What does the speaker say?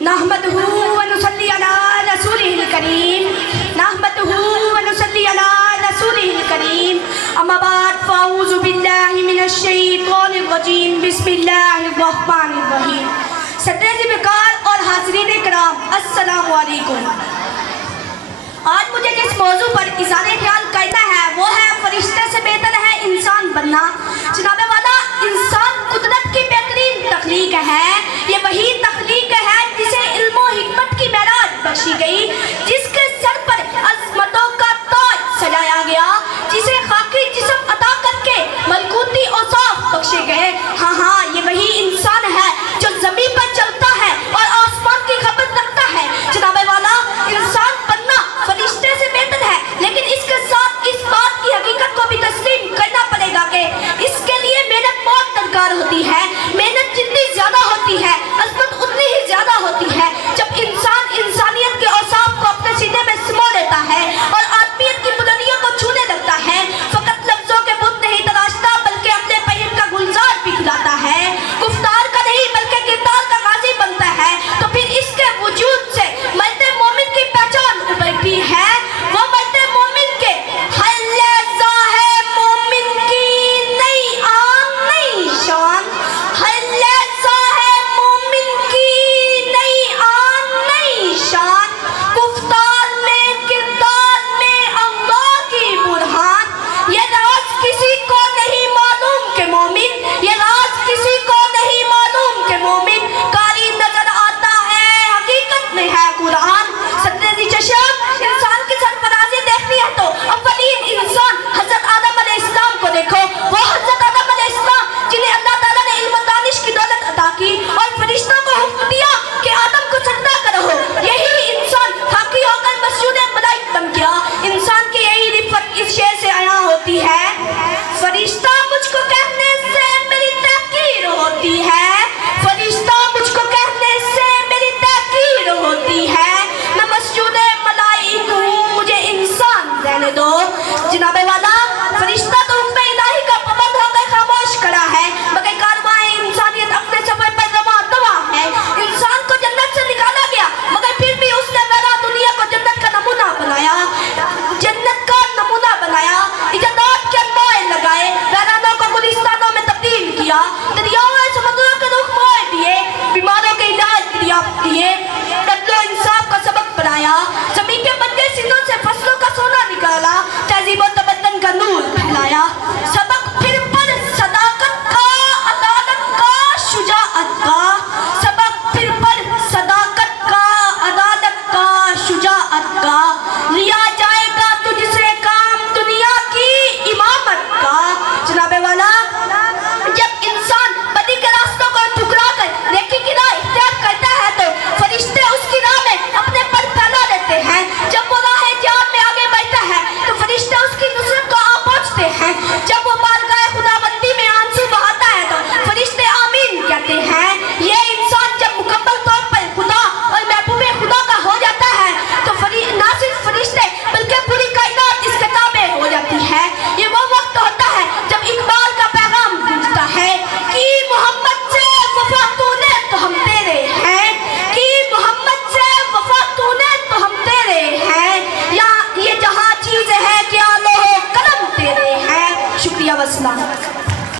نحمدہ و نصلی علی رسولہ الکریم نحمدہ و نصلی علی رسولہ الکریم اما بعد فاعوذ باللہ من الشیطان الرجیم بسم اللہ الرحمن الرحیم صدر وقار اور حاضرین کرام السلام علیکم۔ آج مجھے جس موضوع پر اظہار خیال کرنا ہے وہ ہے فرشتے سے بہتر ہے انسان بننا۔ جناب والا انسان قدرت کی بہترین تخلیق ہے، یہ وہی تخلیق ہے جسے علم و حکمت کی معراج بخشی گئی، جس کے سر پر عظمتوں کا تاج سجایا گیا، جسے خاکی جسم عطا کر کے ملکوتی اوصاف بخشے گئے۔ ہاں یہ وہی انسان ہے جو زمین پر چلتا ہے اور آسمان کی خبر رکھتا ہے۔ جناب والا انسان بننا فرشتے سے بہتر ہے، لیکن اس کے ساتھ اس بات کی حقیقت کو بھی تسلیم کرنا پڑے گا کہ اس کے لیے محنت بہت درکار ہوتی ہے۔ محنت جتنی زیادہ ہوتی ہے عظمت اتنی ہی زیادہ ہوتی ہے۔ جب انسان انسانیت کے اوصاف کو اپنے سینے میں سمو لیتا ہے اور آدمیت کی بلندیوں کو چھونے لگتا ہے، فقط لفظوں کے بت نہیں تراشتا بلکہ اپنے پہن کا گلزار بھی کھلاتا ہے، گفتار کا نہیں بلکہ کردار کا غازی بنتا ہے، تو پھر اس کے وجود سے مرتے مومن کی پہچان ابھرتی ہے۔ وہ مرتے مومن کے ہر لہجہ ہے مومن کی نئی آن نئی شان، ہر لہجہ ہے مومن کی نئی آن نئی شان، گفتار میں کردار میں اللہ کی برہان۔ یہ راز کسی کو نہیں معلوم کہ مومن، یہ راز کسی کو نہیں معلوم کہ مومن کاری نظر آتا ہے حقیقت میں ہے قرآن۔ صدر چشم انسان کی سرفرازی دیکھنی ہے تو اولین انسان حضرت آدم علیہ السلام کو دیکھو۔ وہ حضرت آدم علیہ السلام جنہیں اللہ تعالیٰ نے علم و دانش کی دولت عطا کی اور فرشتوں کو حکم دیا کہ آدم کو سجدہ کرو، یہی انسان خاکی ہو کر مسجود ملائک بن گیا۔ انسان کی یہی رفت اس شے سے عیاں ہوتی ہے، فرشتہ مجھ کو کہنے سے میری تحقیر ہوتی ہے، فرشتہ مجھ کو کہنے سے میری تحقیر ہوتی ہے، میں مسجود ملائک ہوں مجھے انسان رہنے دو۔ جناب والا فرشتہ تو حکم الہی کا پابند ہو کر خاموش کھڑا ہے، مگر کارواں انسانیت اپنے سفر پر رواں دواں ہے۔ انسان کو جنت سے نکالا گیا مگر پھر بھی اس نے ویراں دنیا کو جنت کا نمونہ بنایا، جنت کا نمونہ بنایا، ایجادات کے انواع لگائے، ویرانوں کو گلستانوں میں تبدیل کیا، دریاؤں اور سمندروں کے رخ موڑ دیے، بیماروں کے علاج دیے، عدل و انصاف کا سبق بنایا، زمین کے بندے سینوں سے فصلوں کا سونا نکالا، تہذیب و تمدن کا نور پھیلایا۔ سبق پھر پر صداقت کا، عدالت کا، شجاعت کا، سبق پھر پر صداقت کا، عدالت کا، شجاعت کا، لیا جائے گا تجھ سے کام دنیا کی امامت کا۔ جناب والا جب انسان بدی کے راستوں کو ٹھکرا کر نیکی کی راہ اختیار کرتا ہے تو فرشتے اس کی راہ میں اپنے پر پھیلا دیتے ہیں۔ جب وہ راہ جہاد میں آگے بڑھتا ہے تو فرشتے اس کی نصرت کو آ پہنچتے ہیں۔ جب وہ بارگاہ خداوندی میں آنسو بہاتا ہے تو فرشتے آمین کہتے ہیں۔